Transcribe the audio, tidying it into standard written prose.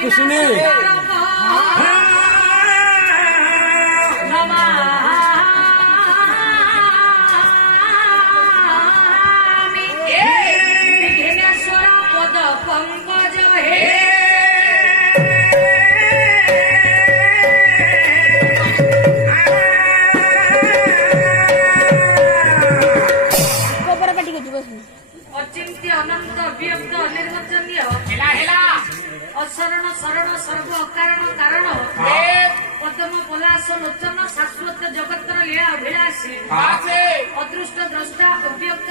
कुसुमी अचिंत्य अनंत अव्यक्त अनिर्वचनीय अशरण शरण सर्व अकारण कारण पद्म पलाश लोचन शाश्वत जगतर लीला अभिलाषी अदृष्ट द्रष्टा अव्यक्त